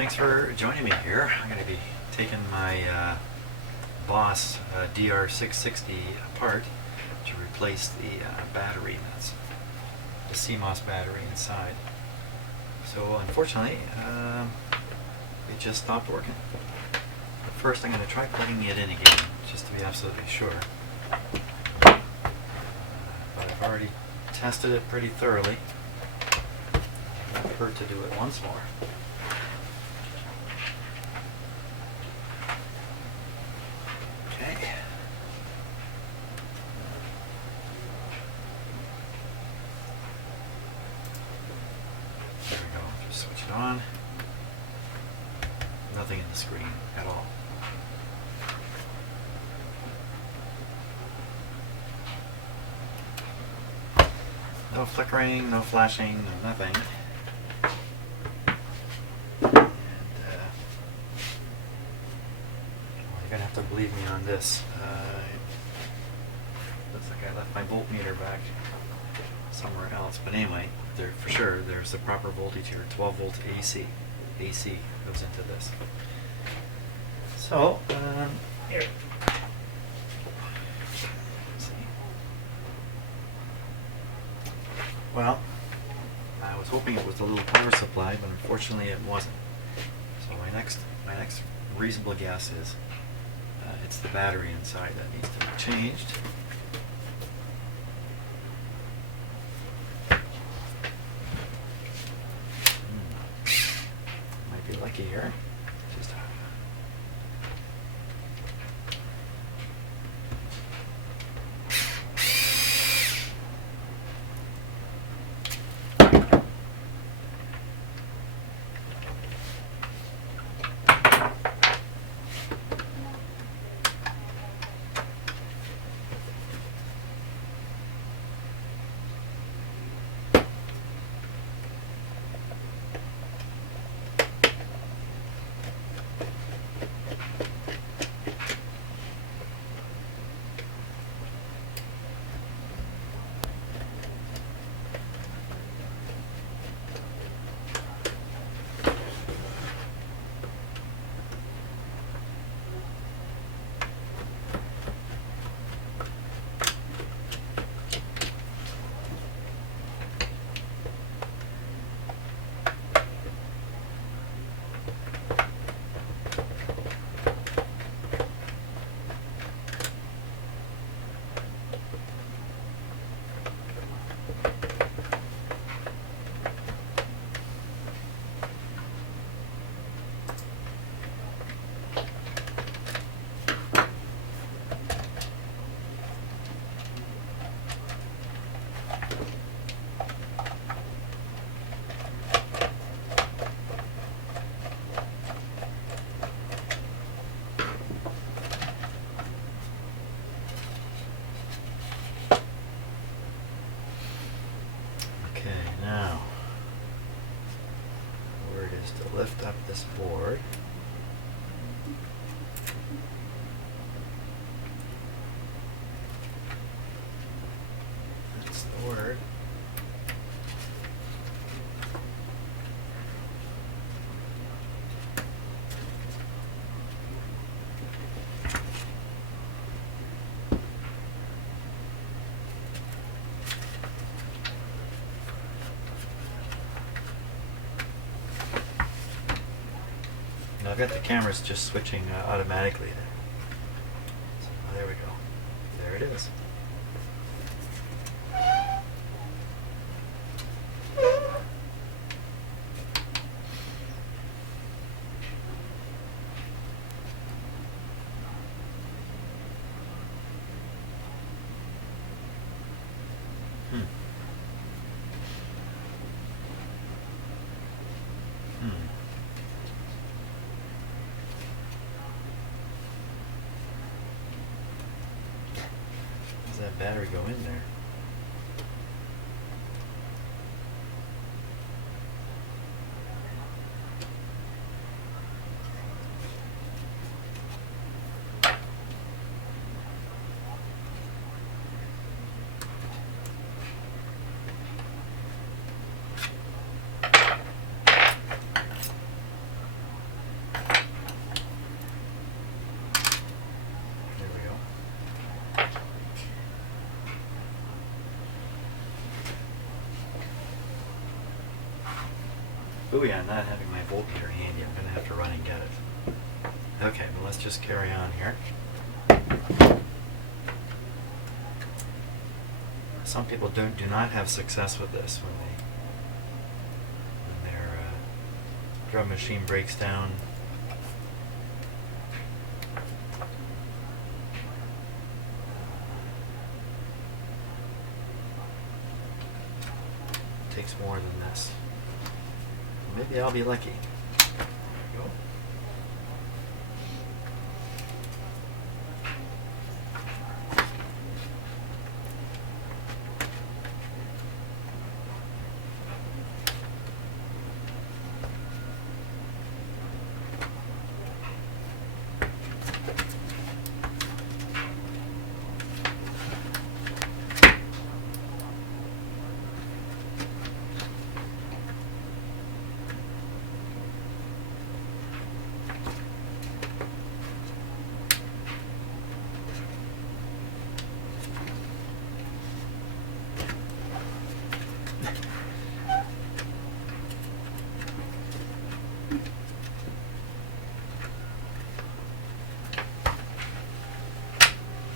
Thanks for joining me here. I'm going to be taking my Boss DR-660 apart to replace the battery. That's the CMOS battery inside. So unfortunately, it just stopped working. But first I'm going to try plugging it in again, just to be absolutely sure. But I've already tested it pretty thoroughly. It won't hurt to do it once more. Okay. There we go. Just switch it on. Nothing in the screen at all. No flickering, no flashing, no nothing. And well, you're gonna have to believe me on this. Looks like I left my voltmeter back somewhere else. But anyway, there for sure there's the proper voltage here. 12 volt AC. AC goes into this. So here. Let's see. Well, I was hoping it was the little power supply, but unfortunately it wasn't. So my next reasonable guess is it's the battery inside that needs to be changed. Might be lucky here. Just now, the word is to lift up this board. That's the word. I've got the cameras just switching automatically there. So there we go. There it is. That battery go in there? Ooh, yeah, not having my voltmeter handy, I'm going to have to run and get it. Okay, well, let's just carry on here. Some people do not have success with this when their drum machine breaks down. It takes more than this. Maybe I'll be lucky. There we go.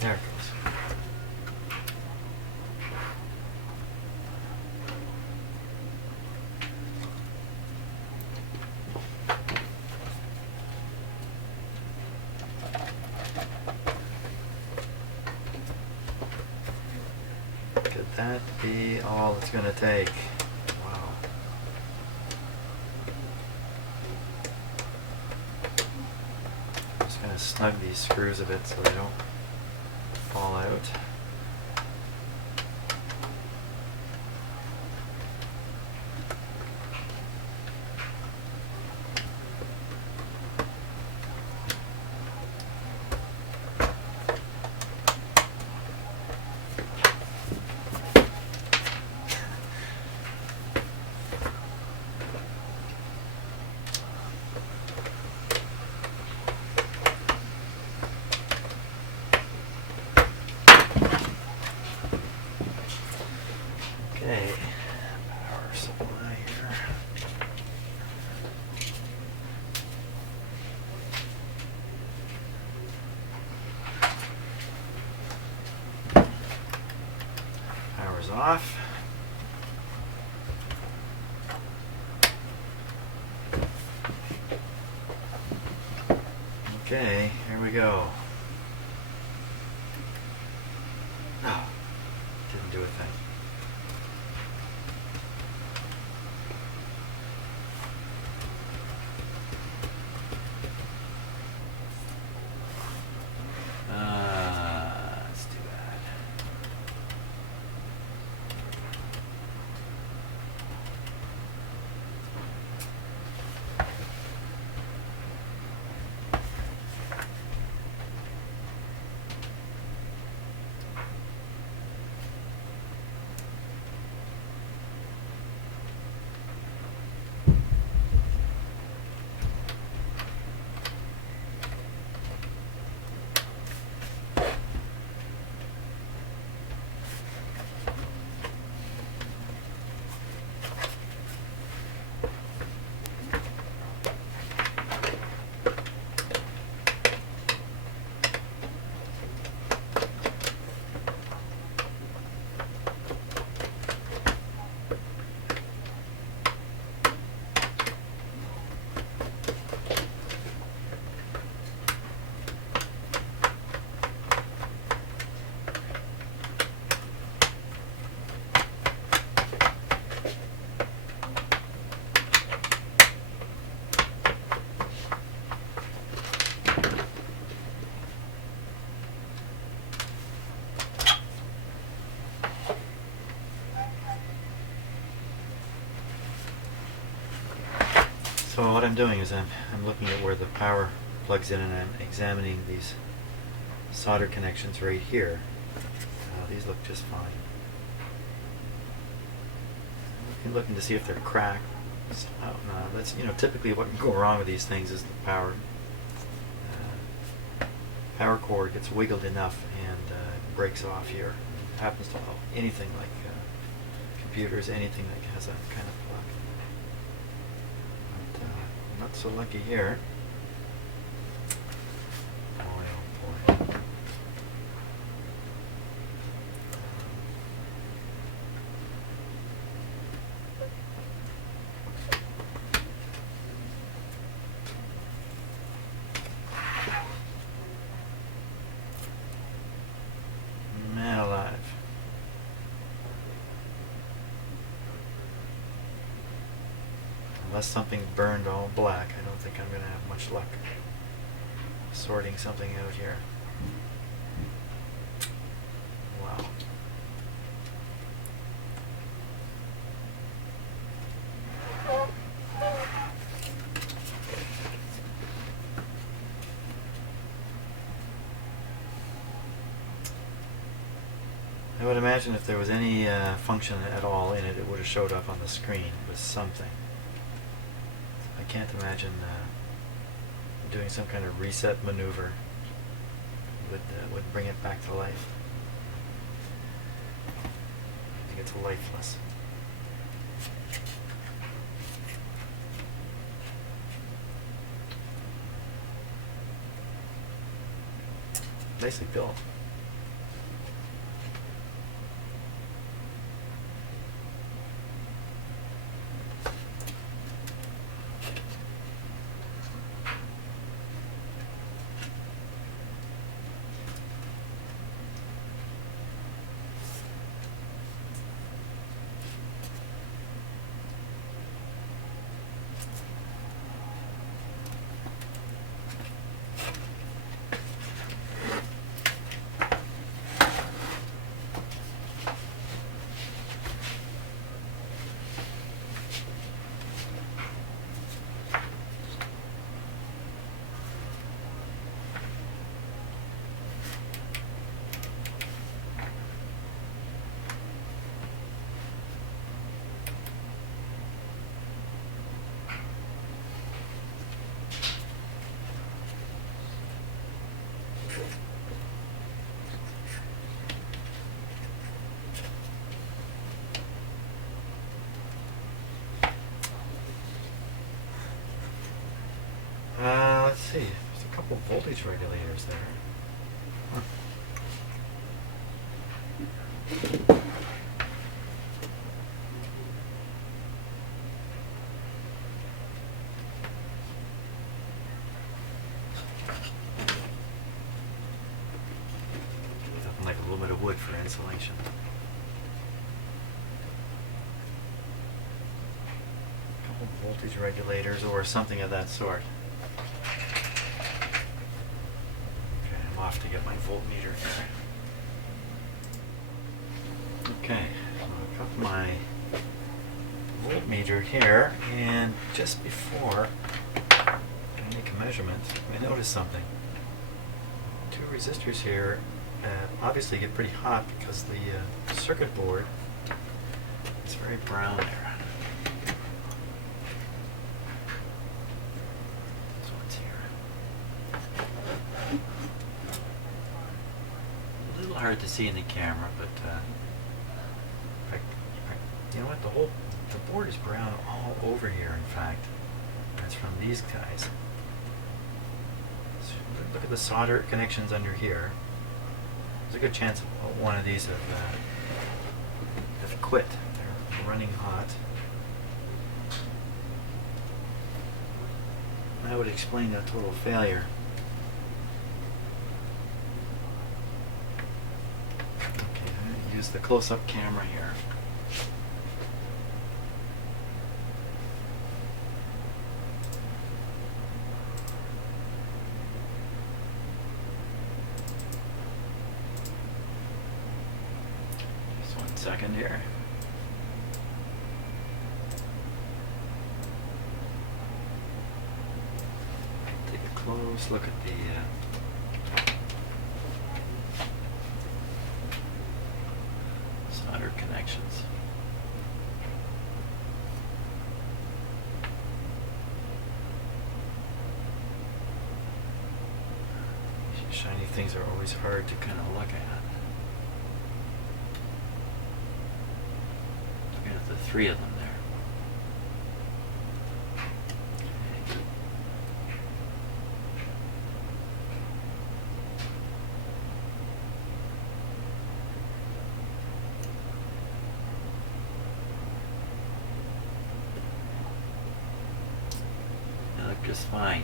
There it goes. Could that be all it's going to take? Wow. I'm just going to snug these screws a bit so they don't fall out. Okay, power supply here. Power's off. Okay, here we go. Oh, didn't do a thing. Let's do that. So what I'm doing is I'm looking at where the power plugs in, and I'm examining these solder connections right here. These look just fine. I'm looking to see if they're cracked. So, that's typically what can go wrong with these things is the power cord gets wiggled enough and breaks off here. It happens to anything like computers, anything that has that kind of plug. so lucky here. Boy, oh boy. Man alive. Unless something burned all black, I don't think I'm going to have much luck sorting something out here. Wow. I would imagine if there was any function at all in it, it would have showed up on the screen with something. I can't imagine doing some kind of reset maneuver would bring it back to life. I think it's lifeless. Nicely built. Let's see. There's a couple voltage regulators there. Huh. Nothing like a little bit of wood for insulation. Couple voltage regulators or something of that sort. Off to get my voltmeter here. Okay, so I've got my voltmeter here, and just before I make a measurement, I noticed something. Two resistors here obviously get pretty hot because the circuit board is very brown there. Hard to see in the camera, but you know what? The board is brown all over here. In fact, that's from these guys. So look at the solder connections under here. There's a good chance one of these have quit. They're running hot. That would explain that total failure. Use the close-up camera here. Just 1 second here. Take a close look at the solder connections. These shiny things are always hard to kind of look at. Looking at the three of them there. just fine.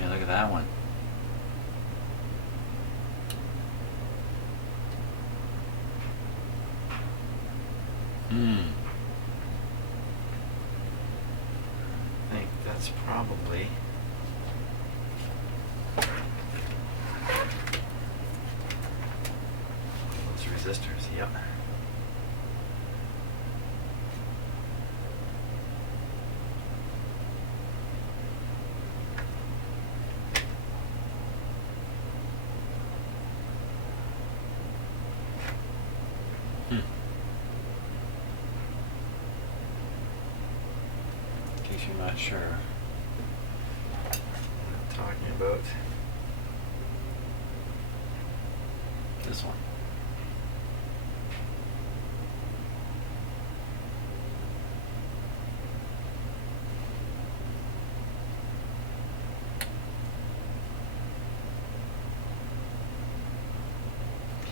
Hey, look at that one. I think that's probably those resistors. Yep. In case you're not sure what I'm talking about, this one.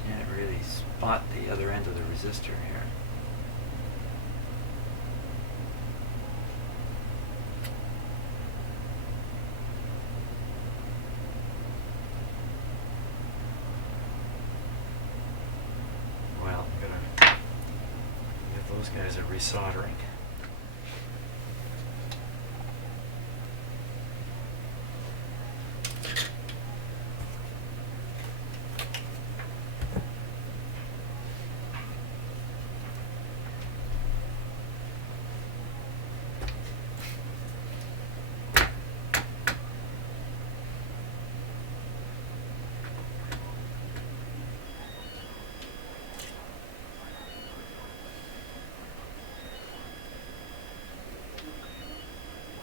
Can't really spot the other end of the resistor here. Well, I'm gonna give those guys a resoldering.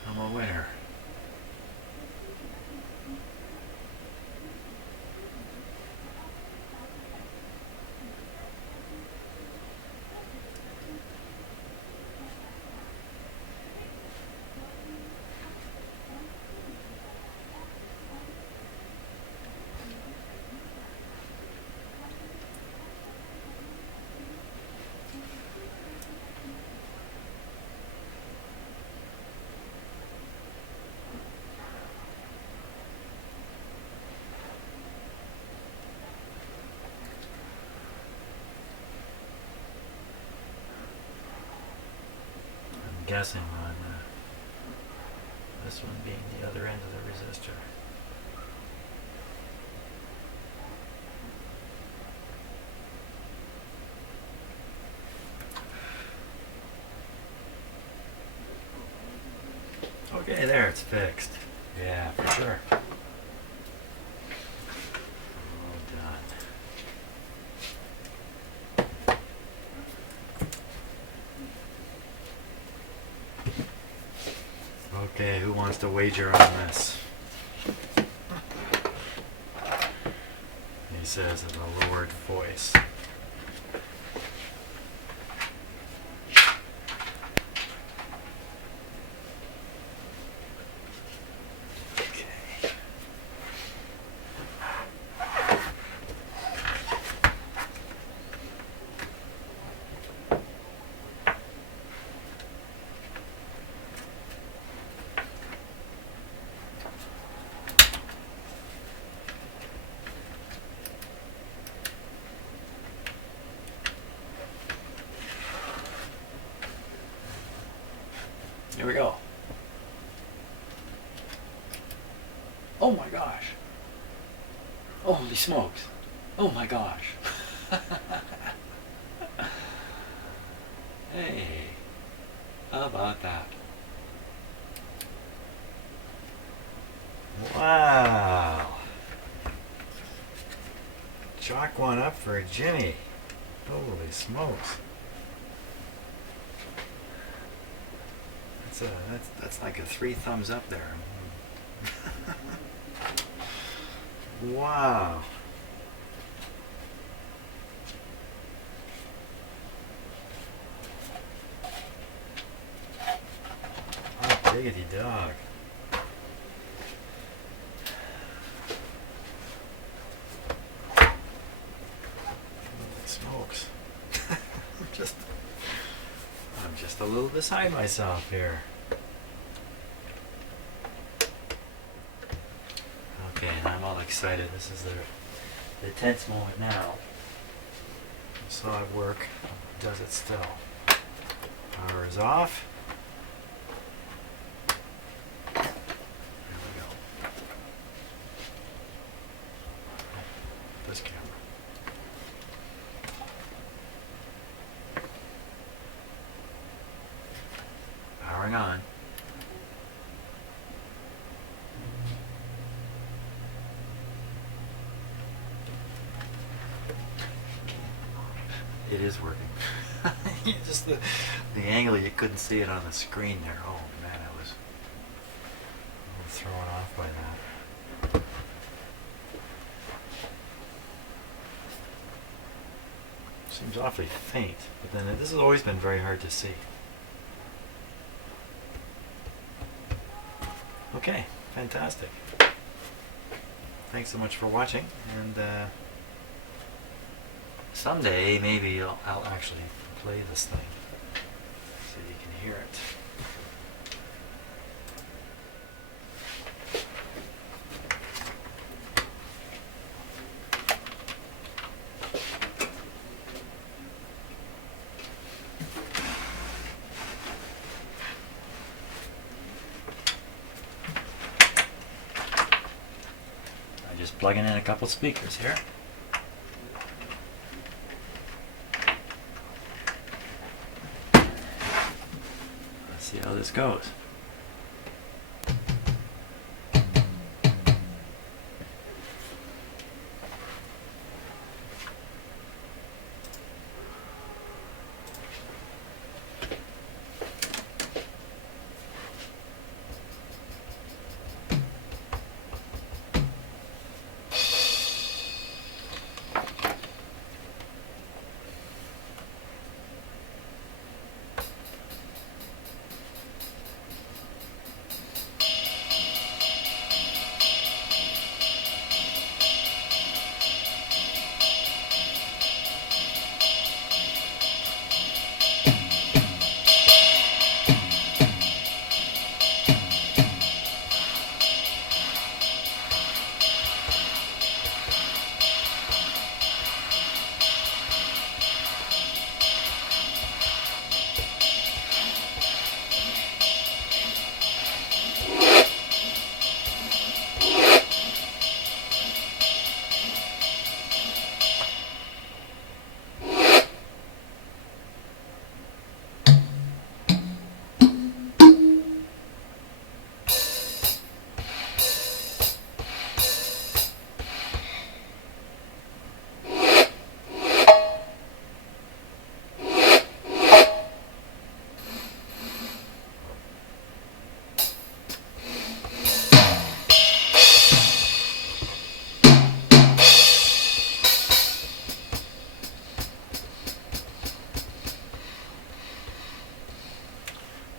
I'm aware. Guessing on this one being the other end of the resistor. Okay, there, it's fixed. Yeah, for sure. All done. Okay, who wants to wager on this? He says in a lowered voice. Here we go. Oh my gosh. Holy smokes. Oh my gosh. Hey, how about that? Wow. Chalk one up for Jimmy. Holy smokes. That's like a 3 thumbs up there. Wow. Oh, diggity dog. Holy smokes. I'm just a little beside myself here. Okay, and I'm all excited. This is the tense moment now. Saw it work. Does it still? Power is off. There we go. This camera. Powering on. It is working. Just the angle, you couldn't see it on the screen there. Oh man, I was a little thrown off by that. Seems awfully faint, but then this has always been very hard to see. Okay, fantastic. Thanks so much for watching, and someday maybe I'll actually play this thing so you can hear it. I'm just plugging in a couple speakers here. See how this goes.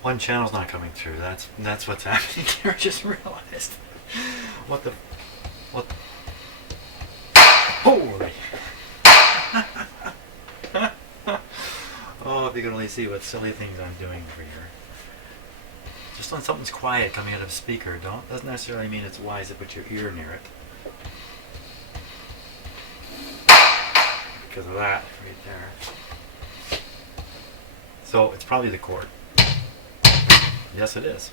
one channel's not coming through. That's what's happening here. I just realized. What the? What? Holy! Oh, if you could only see what silly things I'm doing over here. Just when something's quiet coming out of a speaker, doesn't necessarily mean it's wise to put your ear near it. Because of that right there. So it's probably the cord. Yes, it is.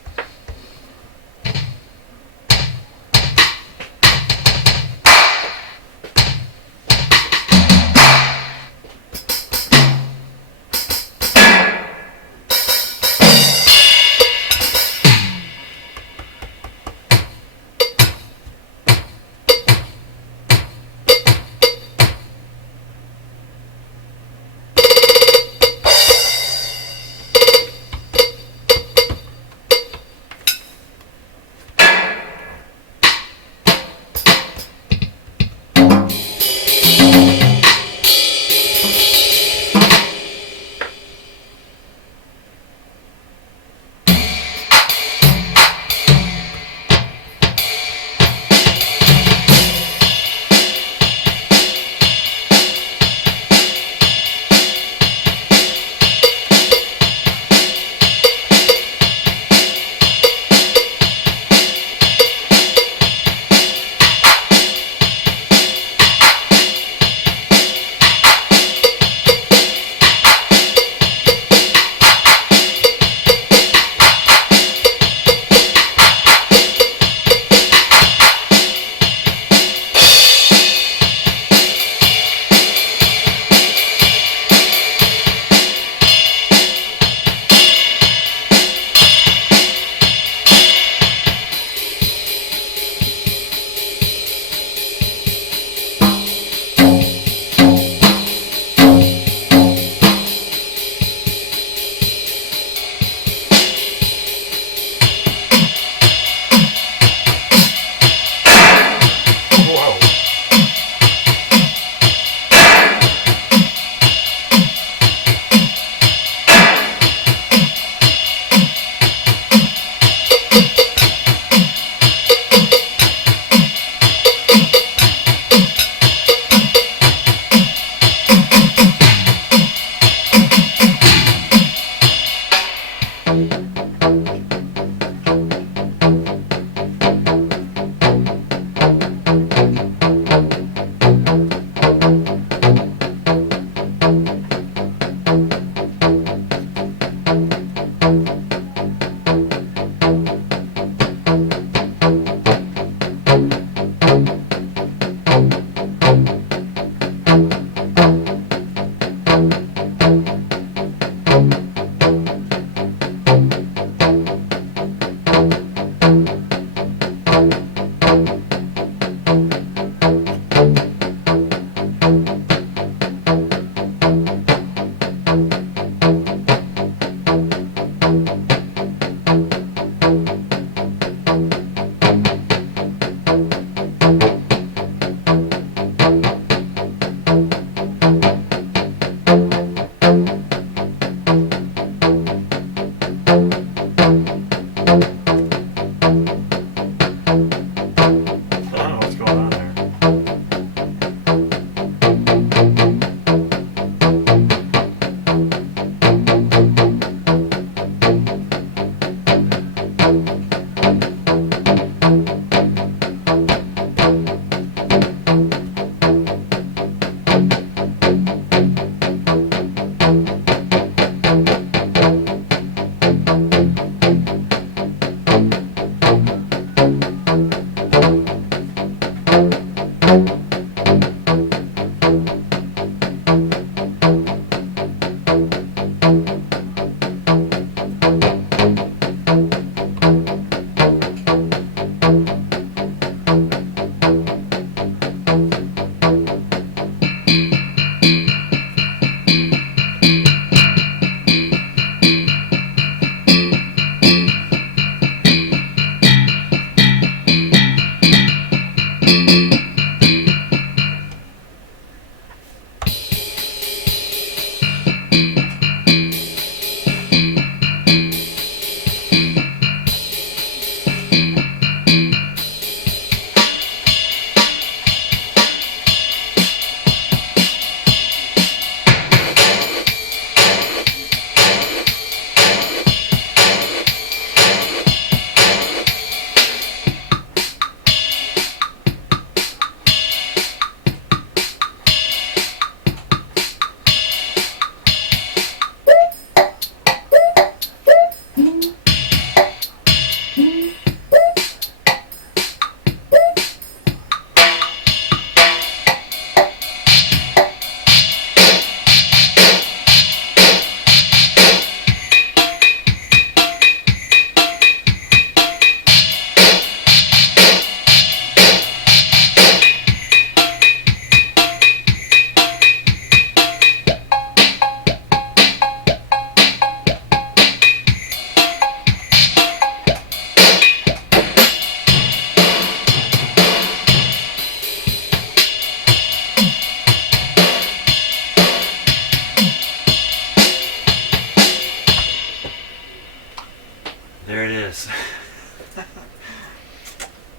There it is.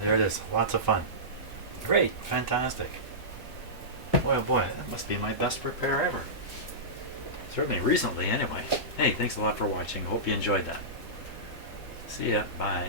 There it is. Lots of fun. Great. Fantastic. Boy, oh boy, that must be my best repair ever. Certainly recently, anyway. Hey, thanks a lot for watching. Hope you enjoyed that. See ya. Bye.